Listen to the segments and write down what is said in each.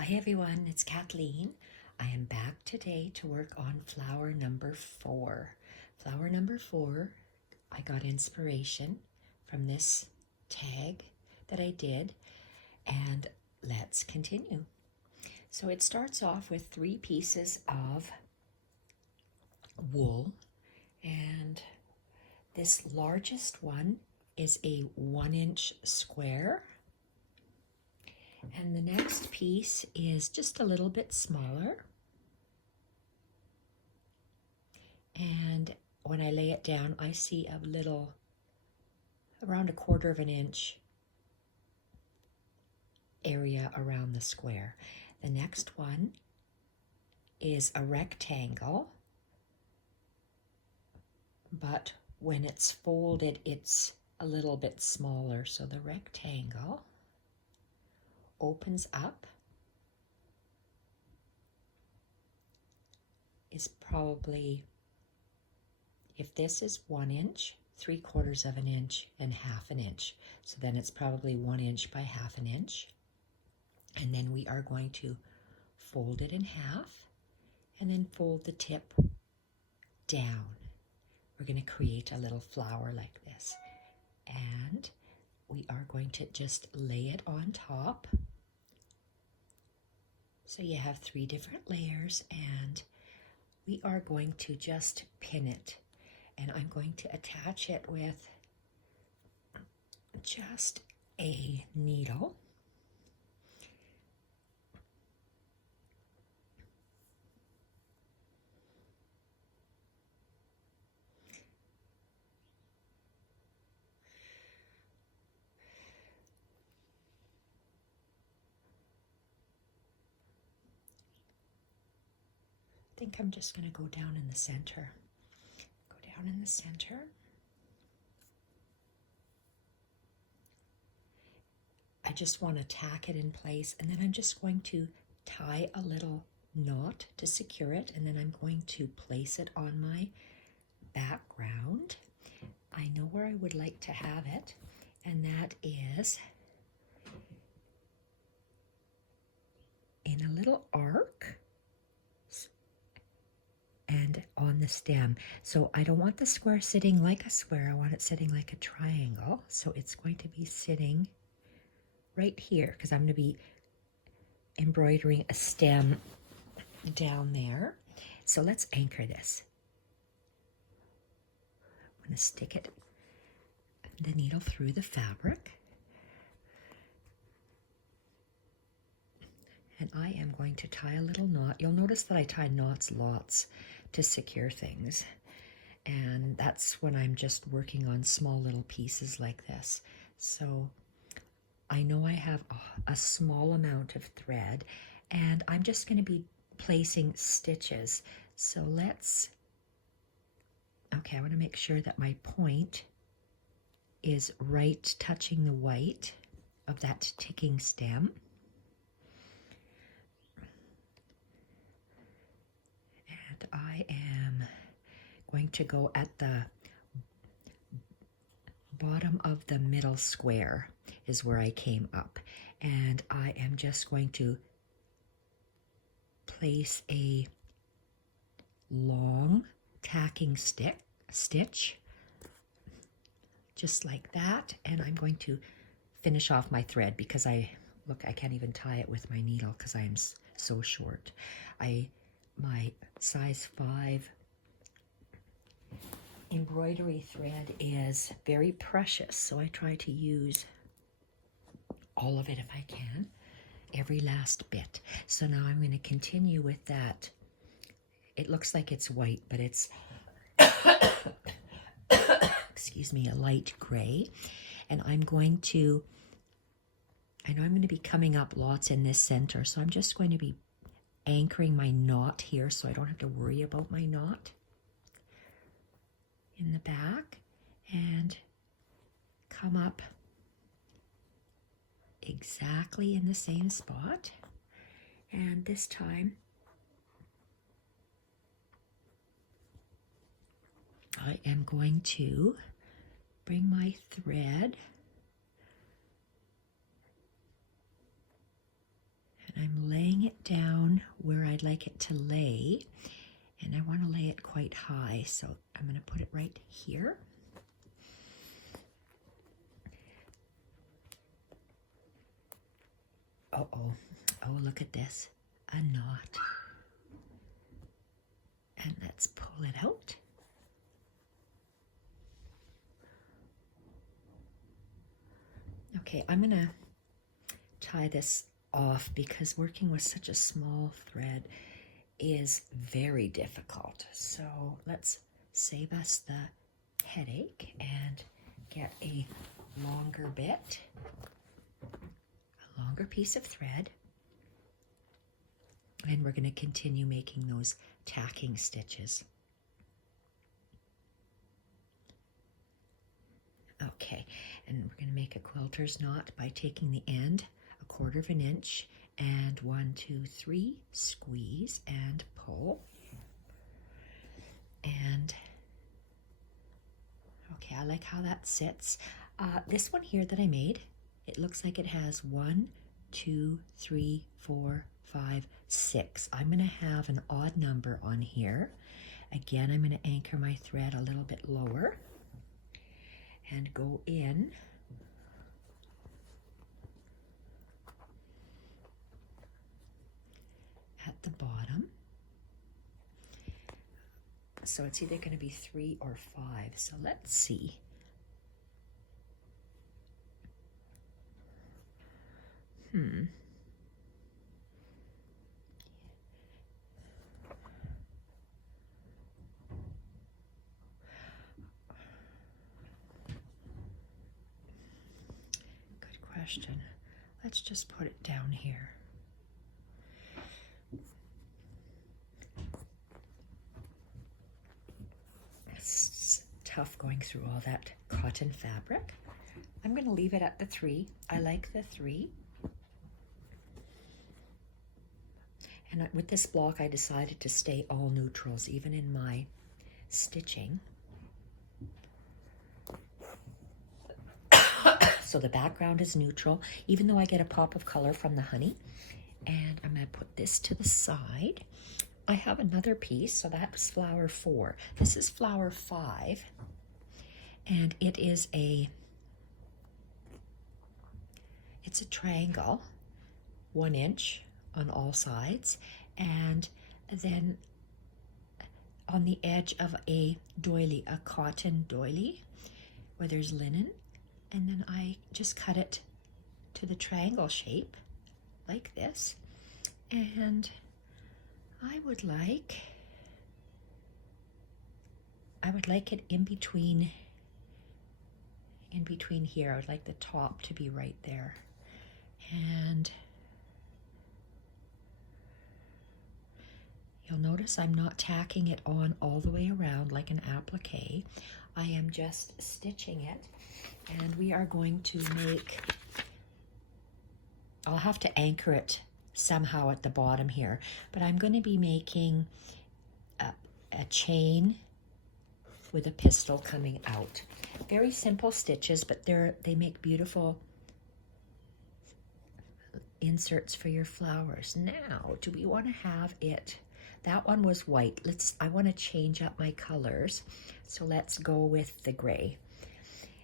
Hi everyone, it's Kathleen. I am back today to work on flower number 4. Flower number 4, I got inspiration from this tag that I did, and let's continue. So it starts off with 3 pieces of wool, and this largest one is a 1-inch square. And the next piece is just a little bit smaller. And when I lay it down, I see a little, around a 1/4 of an inch area around the square. The next one is a rectangle, but when it's folded, it's a little bit smaller. So the rectangle opens up, is probably, if this is 1 inch, 3/4 of an inch and 1/2 an inch. So then it's probably 1 inch by 1/2 an inch. And then we are going to fold it in half and then fold the tip down. We're going to create a little flower like this. And we are going to just lay it on top. So you have 3 different layers, and we are going to just pin it. And I'm going to attach it with just a needle. I think I'm just going to go down in the center. Go down in the center. I just want to tack it in place, and then I'm just going to tie a little knot to secure it, and then I'm going to place it on my background. I know where I would like to have it, and that is in a little arc and on the stem. So I don't want the square sitting like a square, I want it sitting like a triangle. So it's going to be sitting right here, because I'm going to be embroidering a stem down there. So let's anchor this. I'm going to stick it, the needle, through the fabric. And I am going to tie a little knot. You'll notice that I tie knots lots to secure things. And that's when I'm just working on small little pieces like this. So I know I have a small amount of thread, and I'm just going to be placing stitches. So let's, okay, I want to make sure that my point is right touching the white of that ticking stem. And I am going to go at the bottom of the middle square is where I came up, and I am just going to place a long tacking stitch just like that, and I'm going to finish off my thread because I can't even tie it with my needle because I am so short. My size 5 embroidery thread is very precious, so I try to use all of it if I can, every last bit. So now I'm going to continue with that. It looks like it's white, but it's excuse me, a light gray. And I know I'm going to be coming up lots in this center, so I'm just going to be anchoring my knot here so I don't have to worry about my knot in the back, and come up exactly in the same spot. And this time I am going to bring my thread, and I'm laying it down where I'd like it to lay, and I want to lay it quite high, so I'm going to put it right here. Uh-oh. Oh, look at this. A knot. And let's pull it out. Okay, I'm going to tie this off because working with such a small thread is very difficult. So let's save us the headache and get a longer bit, a longer piece of thread, and we're going to continue making those tacking stitches. Okay, and we're going to make a quilter's knot by taking the end 1/4 of an inch and 1, 2, 3, squeeze and pull. And okay, I like how that sits. This one here that I made, it looks like it has 1, 2, 3, 4, 5, 6. I'm going to have an odd number on here. Again, I'm going to anchor my thread a little bit lower and go in at the bottom. So it's either going to be 3 or 5. So let's see. Good question. Let's just put it down here. It's tough going through all that cotton fabric. I'm going to leave it at the 3. I like the 3. And with this block, I decided to stay all neutrals, even in my stitching. So the background is neutral, even though I get a pop of color from the honey. And I'm going to put this to the side. I have another piece, so that's flower 4. This is flower 5, and it's a triangle, 1 inch on all sides, and then on the edge of a doily, a cotton doily, where there's linen, and then I just cut it to the triangle shape, like this, and I would like it in between here. I would like the top to be right there. And you'll notice I'm not tacking it on all the way around like an applique. I am just stitching it, and we are going to make, I'll have to anchor it somehow at the bottom here, but I'm going to be making a chain with a pistil coming out. Very simple stitches, but they make beautiful inserts for your flowers. Now, do we want to have it? That one was white. I want to change up my colors, so let's go with the gray.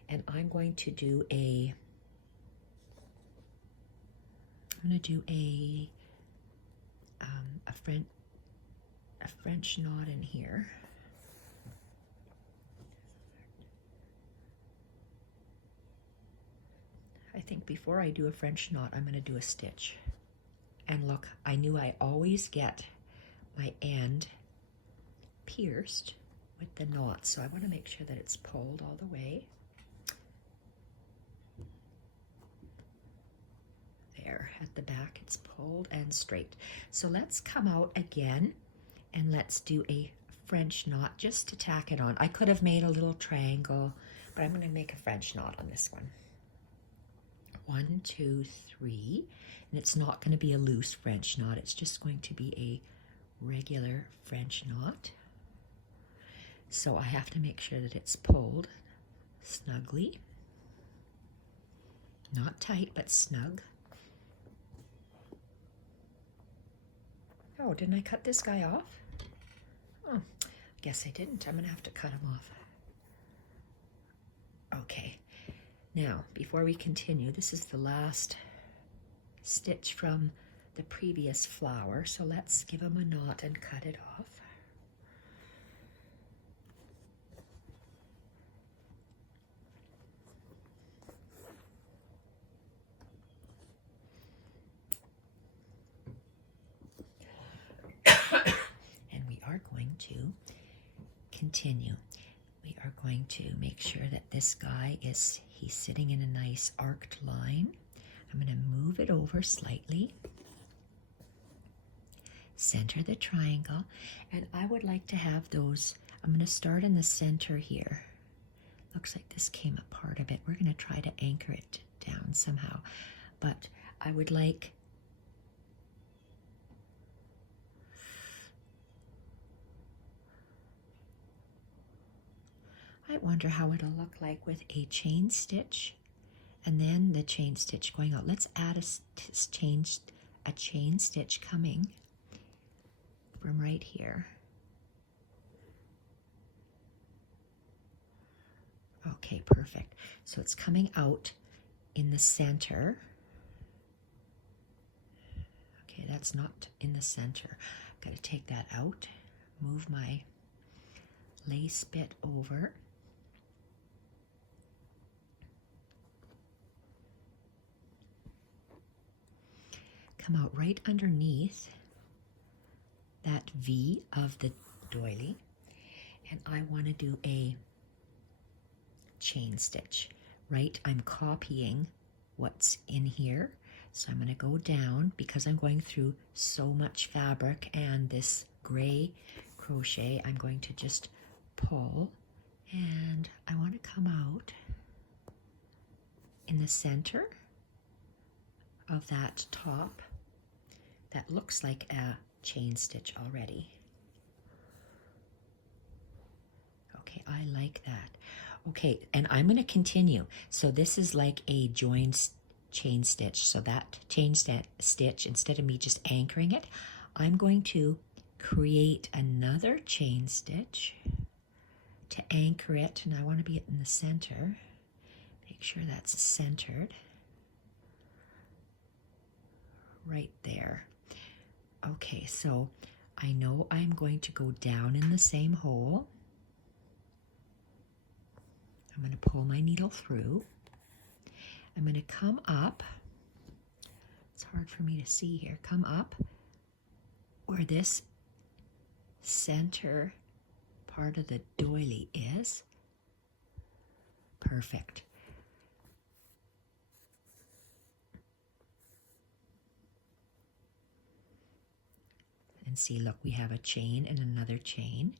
And I'm going to do a French knot in here. I think before I do a French knot, I'm going to do a stitch. And look, I knew I always get my end pierced with the knot, so I want to make sure that it's pulled all the way. There, at the back it's pulled and straight. So let's come out again and let's do a French knot just to tack it on. I could have made a little triangle, but I'm going to make a French knot on this one. 1, 2, 3, and it's not going to be a loose French knot. It's just going to be a regular French knot. So I have to make sure that it's pulled snugly. Not tight, but snug. Oh, didn't I cut this guy off? Oh, I guess I didn't. I'm going to have to cut him off. Okay, now before we continue, this is the last stitch from the previous flower, so let's give him a knot and cut it off. And we are going to continue. We are going to make sure that this guy he's sitting in a nice arced line. I'm going to move it over slightly. Center the triangle, and I would like to have those, I'm going to start in the center here. Looks like this came apart a bit. We're going to try to anchor it down somehow, but I would like I wonder how it'll look like with a chain stitch and then the chain stitch going out. Let's add a chain stitch coming from right here. Okay, perfect. So it's coming out in the center. Okay, that's not in the center. Got to take that out, move my lace bit over. Come out right underneath that V of the doily, and I want to do a chain stitch. Right, I'm copying what's in here, so I'm going to go down because I'm going through so much fabric and this gray crochet. I'm going to just pull, and I want to come out in the center of that top. That looks like a chain stitch already. Okay, I like that. Okay, and I'm going to continue. So this is like a joined chain stitch. So that chain stitch, instead of me just anchoring it, I'm going to create another chain stitch to anchor it. And I want to be in the center. Make sure that's centered. Right there. Okay, so I know I'm going to go down in the same hole. I'm going to pull my needle through. I'm going to come up. It's hard for me to see here. Come up where this center part of the doily is. Perfect. And see, look, we have a chain and another chain,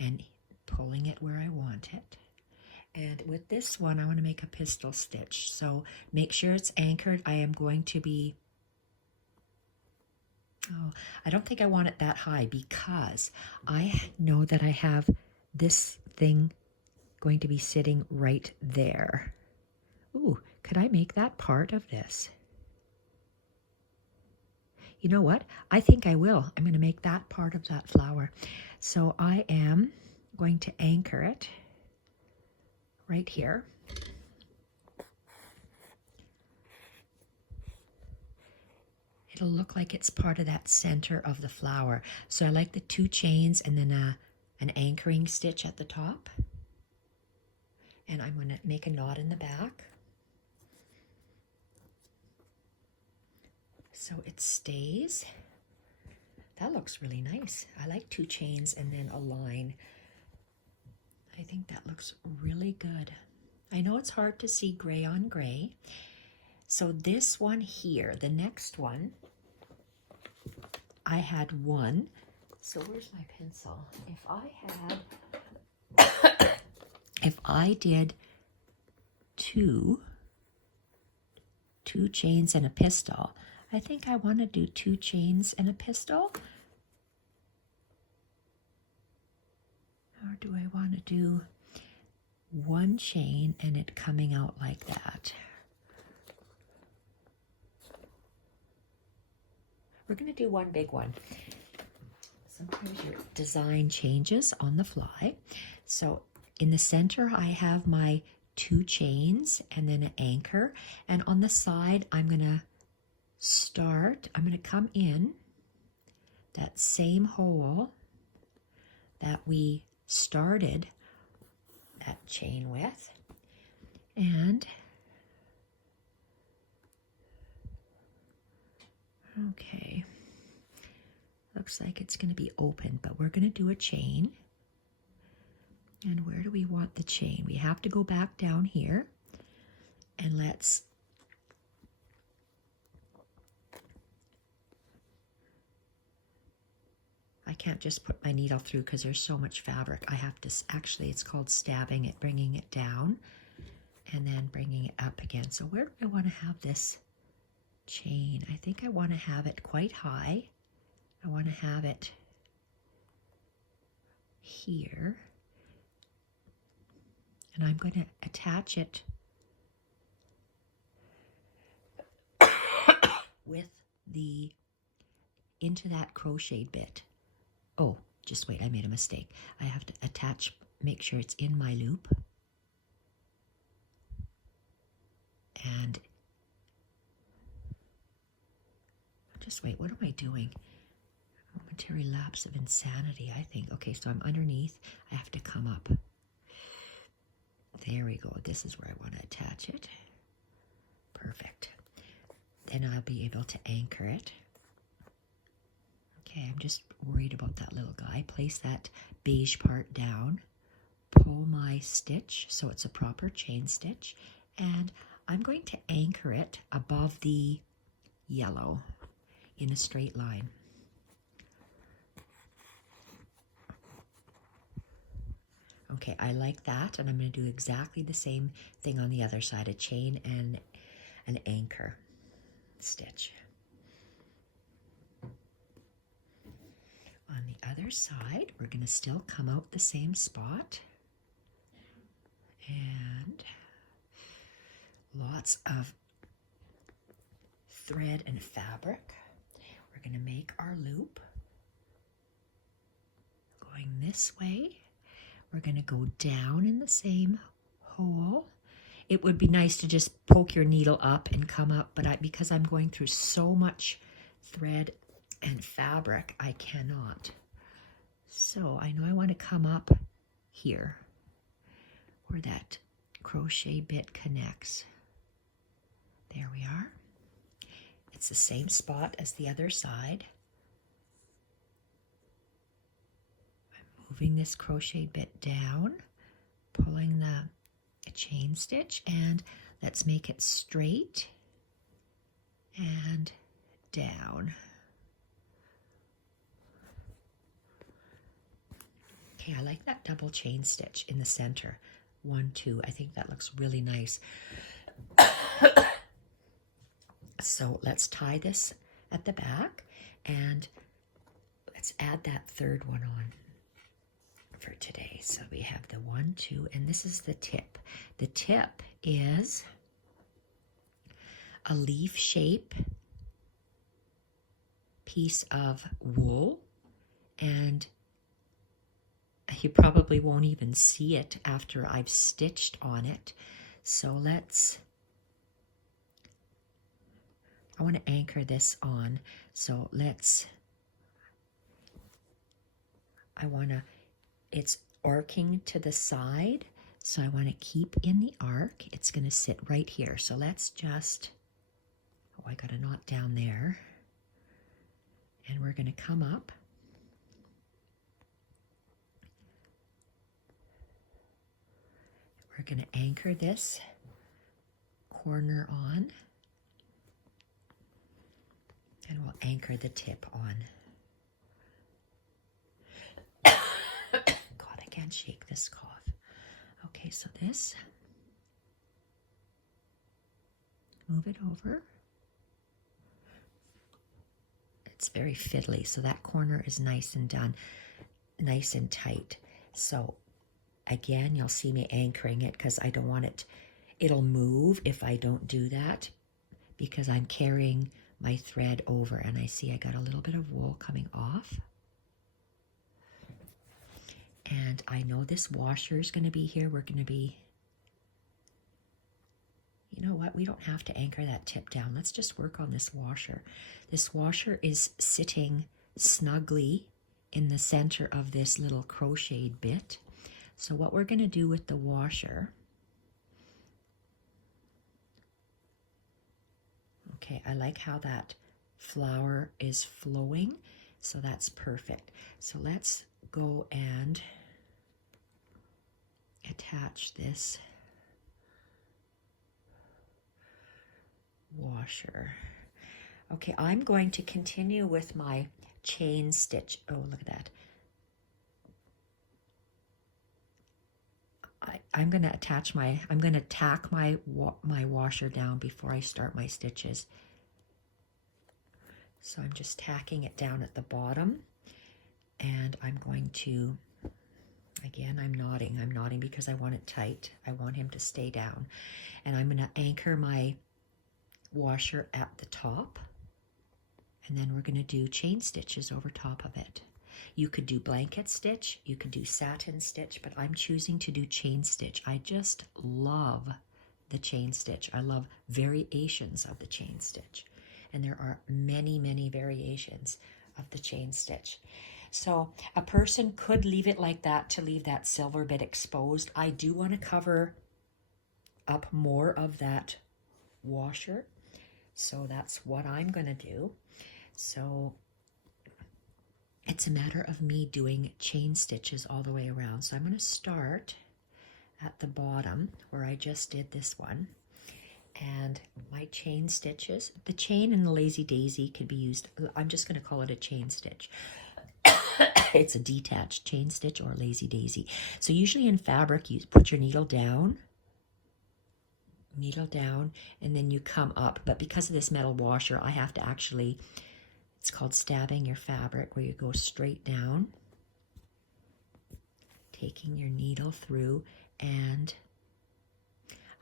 and pulling it where I want it. And with this one, I want to make a pistol stitch. So make sure it's anchored. I am going to be, I don't think I want it that high because I know that I have this thing going to be sitting right there. Ooh, could I make that part of this? You know what? I think I will. I'm going to make that part of that flower. So I am going to anchor it right here. It'll look like it's part of that center of the flower. So I like the 2 chains and then an anchoring stitch at the top. And I'm going to make a knot in the back. So it stays. That looks really nice. I like 2 chains and then a line. I think that looks really good. I know it's hard to see gray on gray. So this one here, the next one, I had 1. So where's my pencil? If I did two chains and a pistol, I think I want to do 2 chains and a pistol. Or do I want to do 1 chain and it coming out like that? We're going to do 1 big one. Sometimes your design changes on the fly. So in the center, I have my 2 chains and then an anchor. And on the side, I'm going to come in that same hole that we started that chain with. And okay, looks like it's going to be open, but we're going to do a chain. And where do we want the chain? We have to go back down here, and let's I can't just put my needle through because there's so much fabric. I have to, actually it's called stabbing it, bringing it down and then bringing it up again. So where do I want to have this chain? I think I want to have it quite high. I want to have it here. And I'm going to attach it with into that crocheted bit. Oh, just wait, I made a mistake. I have to attach, make sure it's in my loop. And just wait, what am I doing? Momentary lapse of insanity, I think. Okay, so I'm underneath. I have to come up. There we go. This is where I want to attach it. Perfect. Then I'll be able to anchor it. Okay, I'm just worried about that little guy. Place that beige part down. Pull my stitch so it's a proper chain stitch. And I'm going to anchor it above the yellow in a straight line. Okay, I like that, and I'm going to do exactly the same thing on the other side, a chain and an anchor stitch. On the other side, we're going to still come out the same spot. And lots of thread and fabric. We're going to make our loop. Going this way. We're going to go down in the same hole. It would be nice to just poke your needle up and come up, but because I'm going through so much thread and fabric, I cannot. So I know I want to come up here where that crochet bit connects. There we are. It's the same spot as the other side. I'm moving this crochet bit down, pulling the chain stitch, and let's make it straight and down. Okay, I like that double chain stitch in the center. 1, 2, I think that looks really nice. So let's tie this at the back, and let's add that third one on for today. So we have the 1, 2, and this is the tip. The tip is a leaf shape piece of wool, and you probably won't even see it after I've stitched on it. So I want to anchor this on. So it's arcing to the side. So I want to keep in the arc. It's going to sit right here. So let's just, I got a knot down there. And we're going to come up. We're going to anchor this corner on, and we'll anchor the tip on. God, I can't shake this cough. Okay, so this, move it over. It's very fiddly, so that corner is nice and done, nice and tight. So again, you'll see me anchoring it because I don't want it, it'll move if I don't do that because I'm carrying my thread over, and I see I got a little bit of wool coming off. And I know this washer is going to be here. We're going to be, you know what, we don't have to anchor that tip down. Let's just work on this washer. This washer is sitting snugly in the center of this little crocheted bit. So what we're going to do with the washer, okay, I like how that flower is flowing, so that's perfect. So let's go and attach this washer. Okay, I'm going to continue with my chain stitch. Oh, look at that. I'm going to attach my, I'm going to tack my washer down before I start my stitches. So I'm just tacking it down at the bottom, and I'm going to, again, I'm knotting because I want it tight. I want him to stay down. And I'm going to anchor my washer at the top, and then we're going to do chain stitches over top of it. You could do blanket stitch, you could do satin stitch, but I'm choosing to do chain stitch. I just love the chain stitch. I love variations of the chain stitch. And there are many, many variations of the chain stitch. So a person could leave it like that to leave that silver bit exposed. I do want to cover up more of that washer, so that's what I'm going to do. So it's a matter of me doing chain stitches all the way around. So I'm going to start at the bottom where I just did this one. And my chain stitches, the chain and the lazy daisy could be used, I'm just going to call it a chain stitch. It's a detached chain stitch or lazy daisy. So usually in fabric, you put your needle down, and then you come up. But because of this metal washer, I have to actually, it's called stabbing your fabric, where you go straight down, taking your needle through, and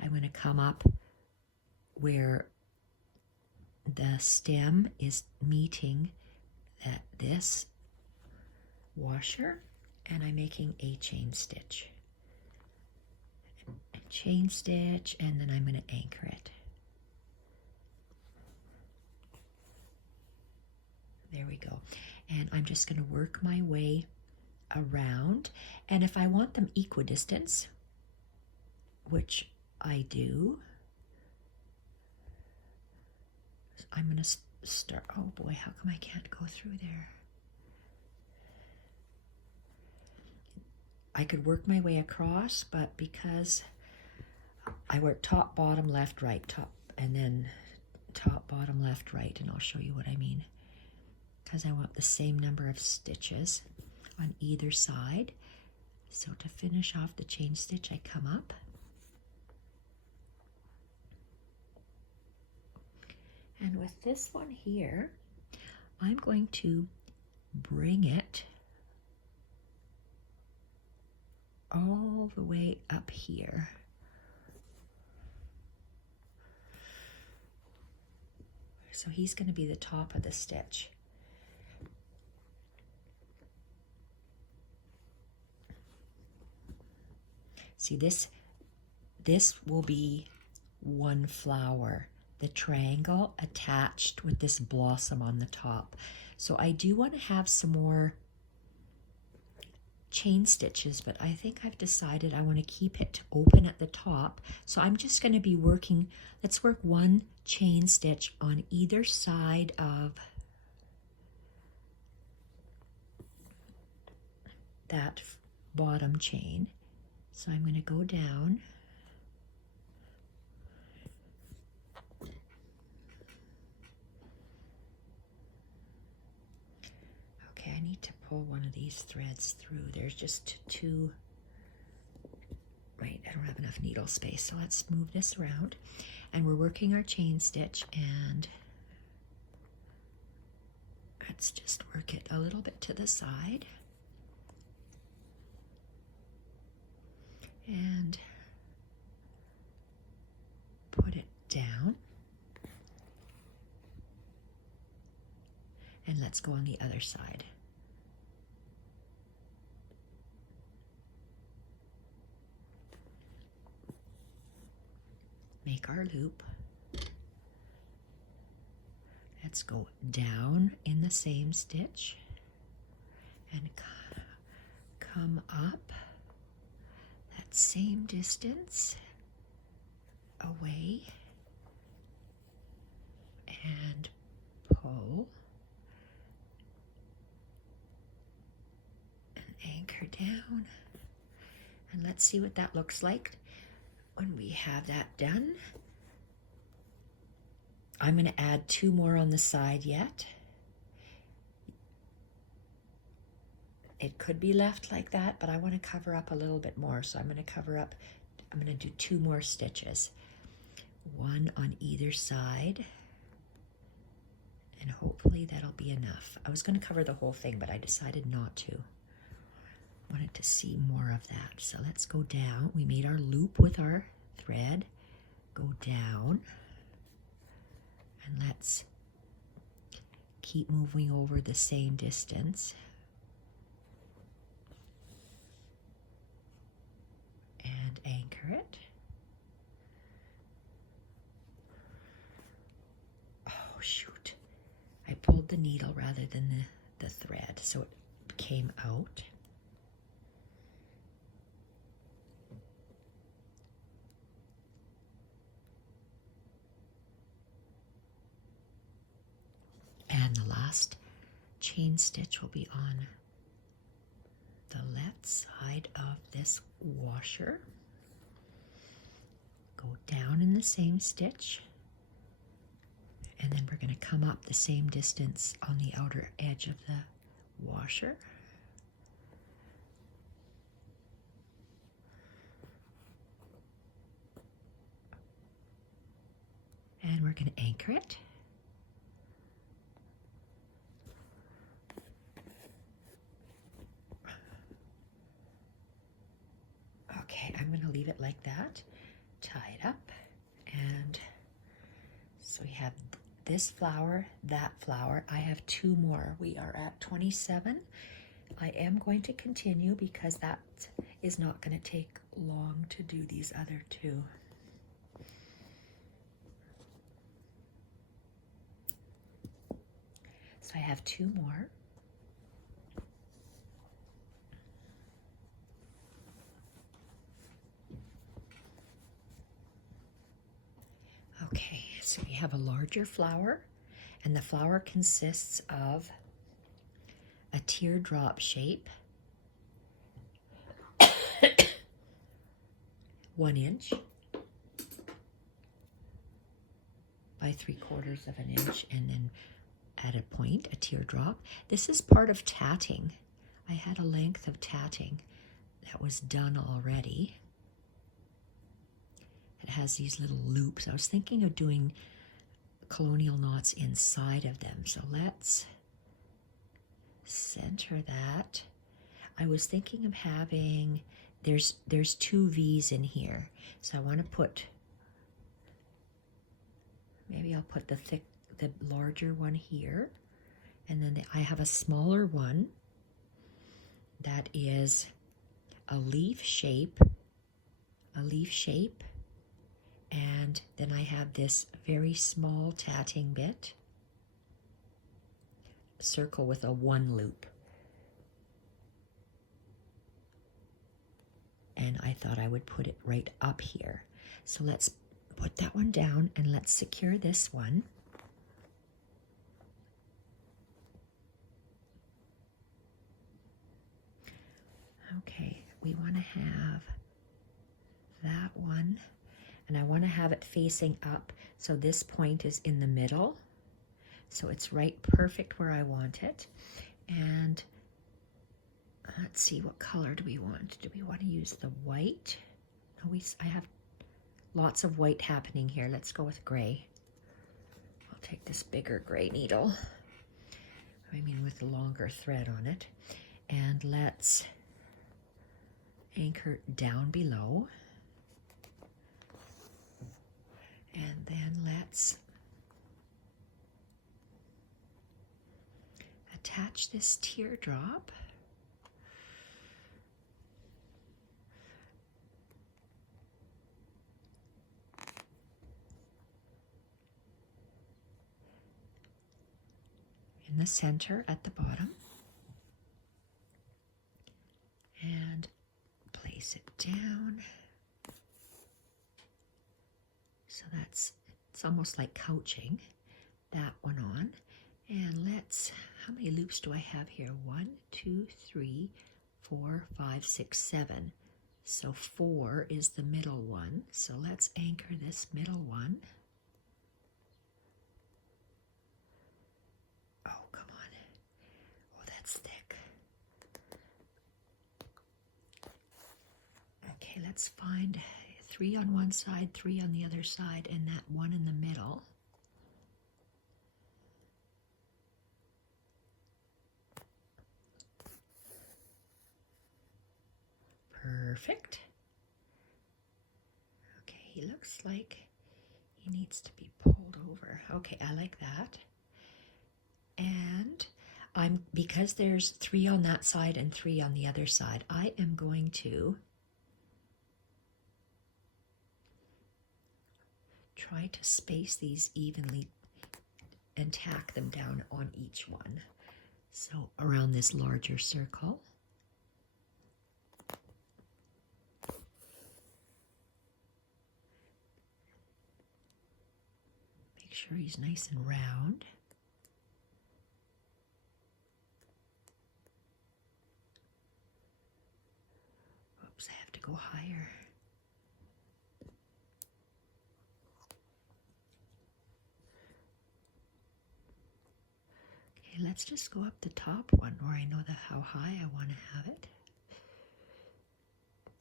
I'm going to come up where the stem is meeting this washer, and I'm making a chain stitch. A chain stitch, and then I'm going to anchor it. There we go. And I'm just going to work my way around. And if I want them equidistant, which I do, I'm going to start. Oh boy, how come I can't go through there? I could work my way across, but because I work top, bottom, left, right, top, and then top, bottom, left, right, and I'll show you what I mean. Because I want the same number of stitches on either side. So to finish off the chain stitch, I come up. And with this one here, I'm going to bring it all the way up here. So he's going to be the top of the stitch. See, this will be one flower, the triangle attached with this blossom on the top. So I do want to have some more chain stitches, but I think I've decided I want to keep it open at the top. So I'm just going to be working, let's work one chain stitch on either side of that bottom chain. So I'm going to go down. Okay, I need to pull one of these threads through. There's just two. Right, I don't have enough needle space, so let's move this around. And we're working our chain stitch, and let's just work it a little bit to the side. And put it down. And let's go on the other side. make our loop. Let's go down in the same stitch and come up that same distance away and pull and anchor down. And let's see what that looks like when we have that done. I'm going to add 2 more on the side yet. It could be left like that, but I want to cover up a little bit more. So I'm going to cover up, I'm going to do 2 more stitches. 1 on either side. And hopefully that'll be enough. I was going to cover the whole thing, but I decided not to. Wanted to see more of that. So let's go down. We made our loop with our thread. Go down. And let's keep moving over the same distance. And anchor it. Oh, shoot. I pulled the needle rather than the thread, so it came out. And the last chain stitch will be on the left side of this washer. Go down in the same stitch, and then we're going to come up the same distance on the outer edge of the washer. And we're going to anchor it. Okay, I'm going to leave it like that, tie it up, and so we have this flower, that flower. I have 2 more. We are at 27. I am going to continue because that is not going to take long to do these other 2. So I have 2 more. Okay, so we have a larger flower, and the flower consists of a teardrop shape, 1 inch by 3/4 of an inch, and then at a point, a teardrop. This is part of tatting. I had a length of tatting that was done already. It has these little loops. I was thinking of doing colonial knots inside of them. So let's center that. I was thinking of having, there's 2 V's in here. So I want to put, maybe I'll put the larger one here. And then I have a smaller one that is a leaf shape, and then I have this very small tatting bit, circle with a 1 loop. And I thought I would put it right up here. So let's put that one down and let's secure this one. Okay, we want to have that one, and I want to have it facing up, so this point is in the middle, so it's right perfect where I want it. And let's see, what color do we want? Do we want to use the white? No, I have lots of white happening here. Let's go with gray. I'll take this bigger gray needle, I mean with the longer thread on it, and let's anchor down below, and then let's attach this teardrop. in the center at the bottom and place it down. So it's almost like couching that one on. And let's, how many loops do I have here? 1, 2, 3, 4, 5, 6, 7. So 4 is the middle one. So let's anchor this middle one. Oh, come on. Oh, that's thick. Okay, let's find 3 on one side, 3 on the other side, and that one in the middle. Perfect. Okay, he looks like he needs to be pulled over. Okay, I like that. And because there's 3 on that side and 3 on the other side, I am going to try to space these evenly and tack them down on each one. So around this larger circle. Make sure he's nice and round. Oops, I have to go higher. Okay, let's just go up the top one where I know how high I want to have it.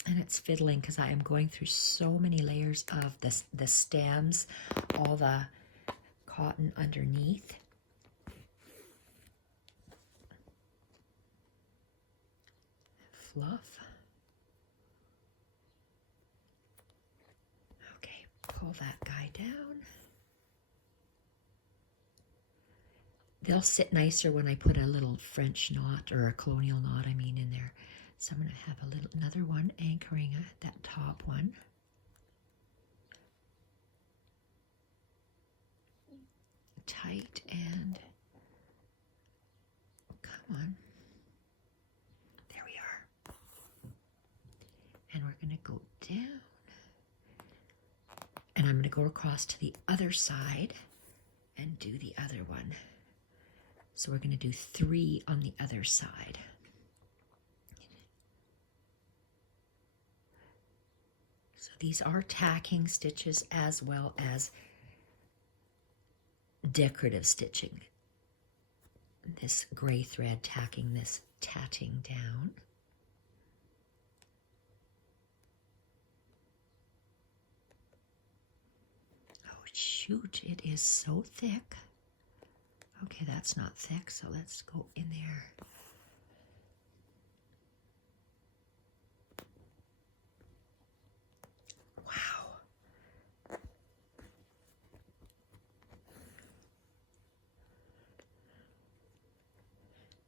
And it's fiddling because I am going through so many layers of the stems, all the cotton underneath. Fluff. Okay, pull that guy down. They'll sit nicer when I put a little French knot or a colonial knot, in there. So I'm going to have another one anchoring that top one. Tight and come on. There we are. And we're going to go down. And I'm going to go across to the other side and do the other one. So we're going to do 3 on the other side. So these are tacking stitches as well as decorative stitching. This gray thread tacking this tatting down. Oh shoot, it is so thick. Okay, that's not thick, so let's go in there. Wow.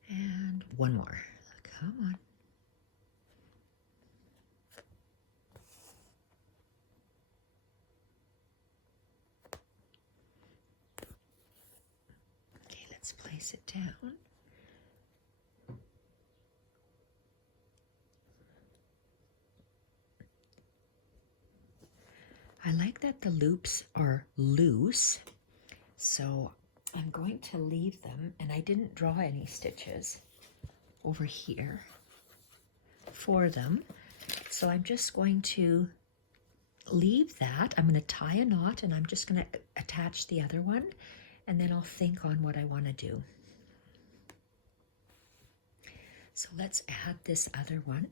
And one more. Come on. Okay, let's place it down. I like that the loops are loose, so I'm going to leave them, and I didn't draw any stitches over here for them, so I'm just going to leave that. I'm going to tie a knot, and I'm just going to attach the other one, and then I'll think on what I want to do. So let's add this other one.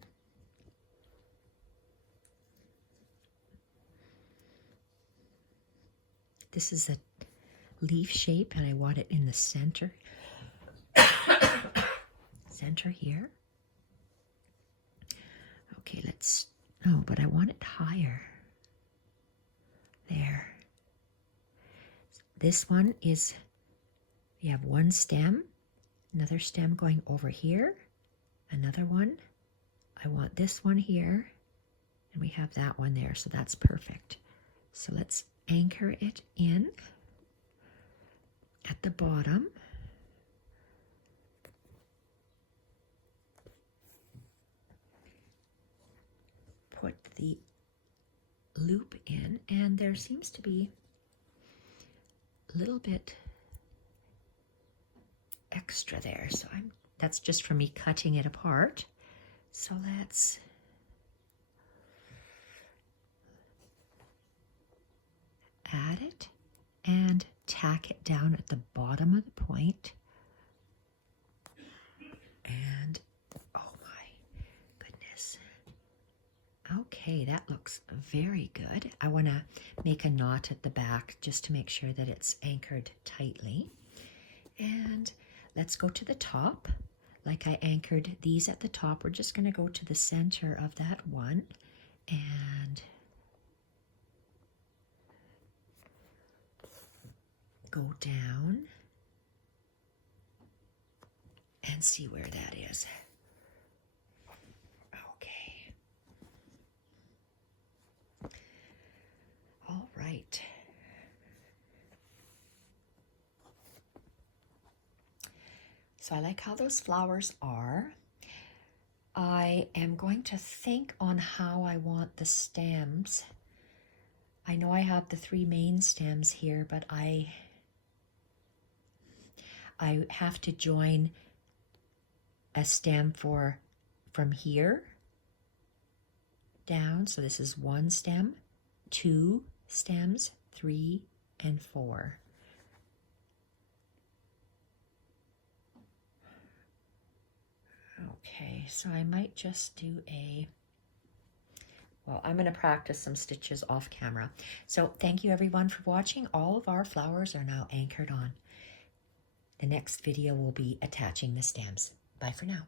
This is a leaf shape, and I want it in the center. Center here. Okay, but I want it higher. There. This one is, we have one stem, another stem going over here, another one. I want this one here, and we have that one there, so that's perfect. So let's anchor it in at the bottom. the loop in, and there seems to be a little bit extra there, so that's just from me cutting it apart. So let's add it and tack it down at the bottom of the point. And oh my goodness. Okay, that looks very good. I want to make a knot at the back just to make sure that it's anchored tightly. And let's go to the top. Like I anchored these at the top, we're just going to go to the center of that one and go down and see where that is. Okay. All right. So I like how those flowers are. I am going to think on how I want the stems. I know I have the 3 main stems here, but I have to join a stem from here down. So this is 1 stem, 2 stems, 3, and 4. Okay, so I might just do well, I'm going to practice some stitches off camera. So thank you everyone for watching. All of our flowers are now anchored on. The next video will be attaching the stems. Bye for now.